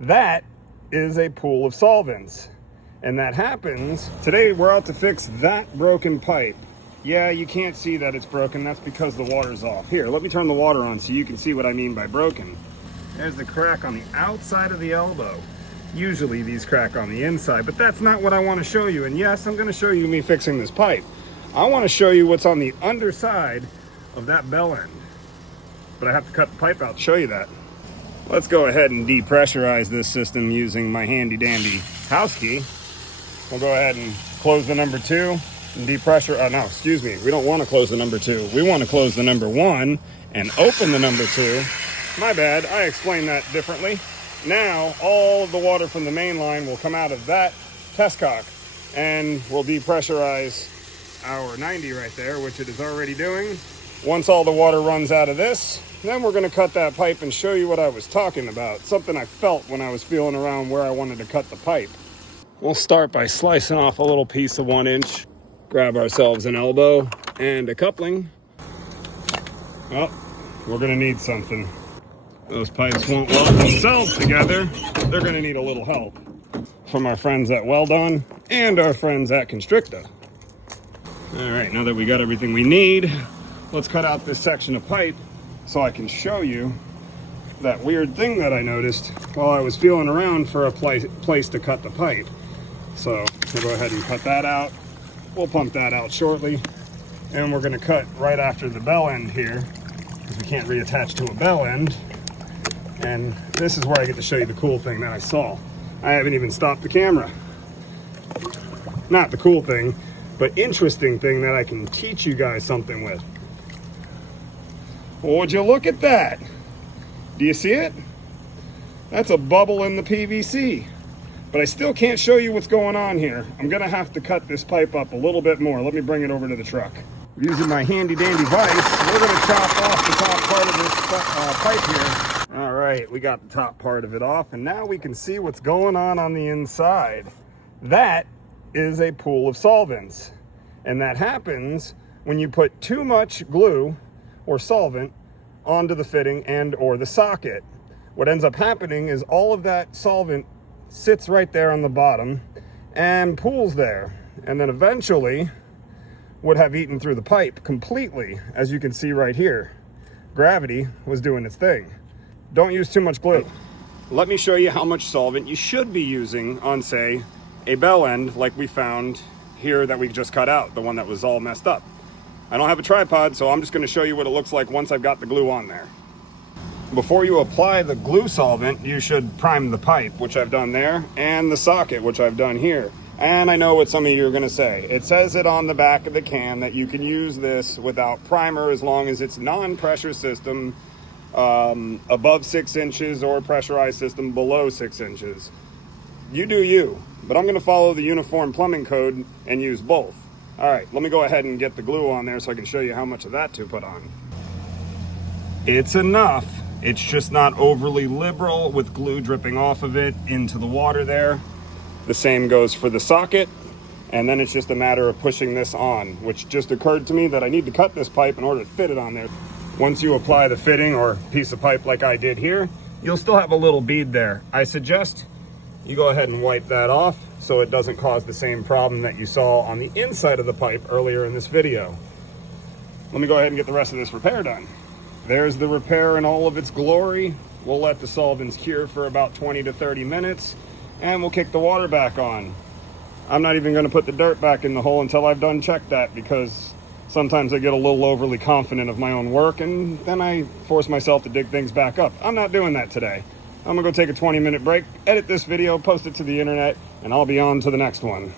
that is a pool of solvents. And that happens, today we're out to fix that broken pipe. Yeah, you can't see that it's broken, that's because the water's off. Here, let me turn the water on so you can see what I mean by broken. There's the crack on the outside of the elbow. Usually these crack on the inside, but that's not what I want to show you. And yes, I'm going to show you me fixing this pipe. I want to show you what's on the underside of that bell end. But I have to cut the pipe out to show you that. Let's go ahead and depressurize this system using my handy dandy house key. We'll go ahead and close the number 2 and depressure. No, excuse me. We don't want to close the number 2. We want to close the number 1 and open the number 2. My bad. I explained that differently. Now, all of the water from the main line will come out of that test cock and we'll depressurize our 90 right there, which it is already doing. Once all the water runs out of this, then we're going to cut that pipe and show you what I was talking about. Something I felt when I was feeling around where I wanted to cut the pipe. We'll start by slicing off a little piece of 1 inch. Grab ourselves an elbow and a coupling. Well, we're going to need something. Those pipes won't weld themselves together. They're going to need a little help from our friends at Weldon and our friends at Constricta. All right, now that we got everything we need, let's cut out this section of pipe so I can show you that weird thing that I noticed while I was feeling around for a place to cut the pipe. So we'll go ahead and cut that out. We'll pump that out shortly. And we're going to cut right after the bell end here because we can't reattach to a bell end. And this is where I get to show you the cool thing that I saw. I haven't even stopped the camera. Not the cool thing, but interesting thing that I can teach you guys something with. Well, would you look at that? Do you see it? That's a bubble in the PVC. But I still can't show you what's going on here. I'm gonna have to cut this pipe up a little bit more. Let me bring it over to the truck. Using my handy dandy vise, we're gonna chop off the top part of this pipe here. All right, we got the top part of it off, and now we can see what's going on the inside. That is a pool of solvents. And that happens when you put too much glue or solvent onto the fitting and or the socket. What ends up happening is all of that solvent sits right there on the bottom and pools there, and then eventually would have eaten through the pipe completely. As you can see right here, gravity was doing its thing. Don't use too much glue. Let me show you how much solvent you should be using on, say, a bell end like we found here that we just cut out, the one that was all messed up. I don't have a tripod, so I'm just going to show you what it looks like once I've got the glue on there. Before you apply the glue solvent, you should prime the pipe, which I've done there, and the socket, which I've done here. And I know what some of you are going to say. It says it on the back of the can that you can use this without primer as long as it's non-pressure system above 6 inches or pressurized system below 6 inches. You do you, but I'm going to follow the uniform plumbing code and use both. All right, let me go ahead and get the glue on there so I can show you how much of that to put on. It's enough. It's just not overly liberal with glue dripping off of it into the water there. The same goes for the socket. And then it's just a matter of pushing this on, which just occurred to me that I need to cut this pipe in order to fit it on there. Once you apply the fitting or piece of pipe like I did here, you'll still have a little bead there. I suggest you go ahead and wipe that off so it doesn't cause the same problem that you saw on the inside of the pipe earlier in this video. Let me go ahead and get the rest of this repair done. There's the repair in all of its glory. We'll let the solvents cure for about 20 to 30 minutes and we'll kick the water back on. I'm not even going to put the dirt back in the hole until I've done checked that, because sometimes I get a little overly confident of my own work and then I force myself to dig things back up. I'm not doing that today. I'm gonna go take a 20-minute break, edit this video, post it to the internet, and I'll be on to the next one.